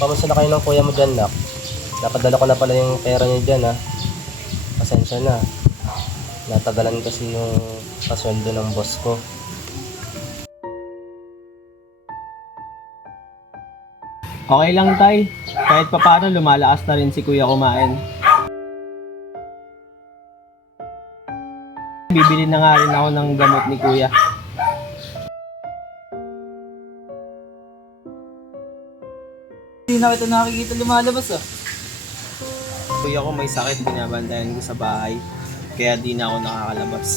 Kamusta na kayo ng kuya mo dyan, Nak? Napadala ko na pala yung pera niya dyan, ha? Pasensya na. Natagalan kasi yung pasweldo ng boss ko. Okay lang, Tay. Kahit papaano lumalakas na rin si Kuya kumain. Bibili na nga rin ako ng gamot ni Kuya. Hindi na kita nakikita lumalabas ah. Kuya ko may sakit, binabantayan ko sa bahay. Kaya di na ako nakakalabas.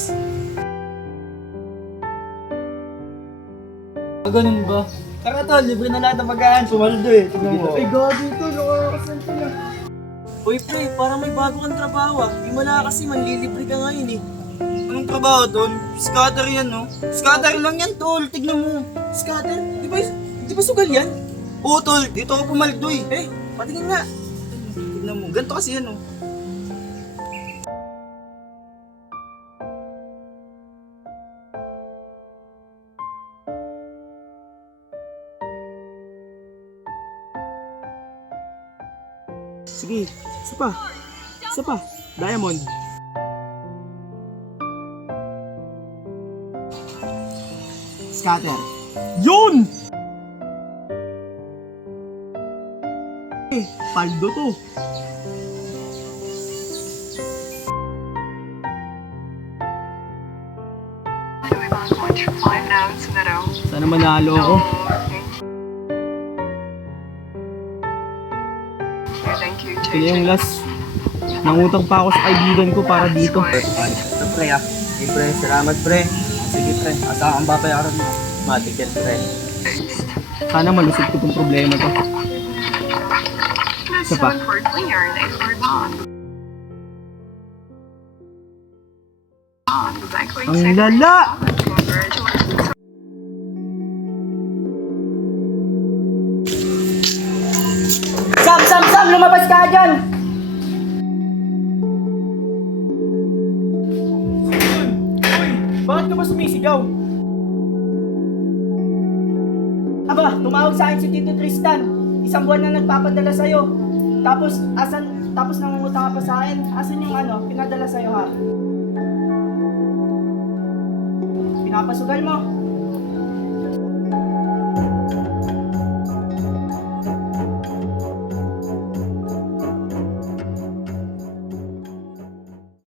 Ganun ba? Tara tol, libre na lahat ng pagkain. Pumaldo eh. Tignan mo. Ay gabi to, nakakasan ka na. Uy pre, parang may bago kang trabaho ah. Di mo na kasi manlilibre ka ngayon eh. Anong trabaho tol? Scatter yan no? Scatter lang yan tol, tignan mo. Scatter? Di ba sugal yan? Oo tol, dito ako pumaldo eh. Eh, patingin nga. Tignan mo, ganito kasi yan oh. Sige, isa pa. Isa pa. Diamond. Scatter. Yun! Paldo to. Sana manalo ako. Ito na yung last. Nangutang pa ako sa kaibigan ko para dito. Ito pre ah. Sige pre, salamat pre. Sige pre, asahan ang babayaran mo. Matik yan, pre. Sana malusot ko tong problema to. Isa pa. Ang lala! Sam! Lumabas ka dyan! Bakit ka ba sumisigaw? Aba, tumawag sa akin si Tito Tristan. Isang buwan na nagpapadala sa'yo. Tapos nangungutang ka pa sa akin. Asan yung pinadala sa'yo ha? Pinapasugal mo.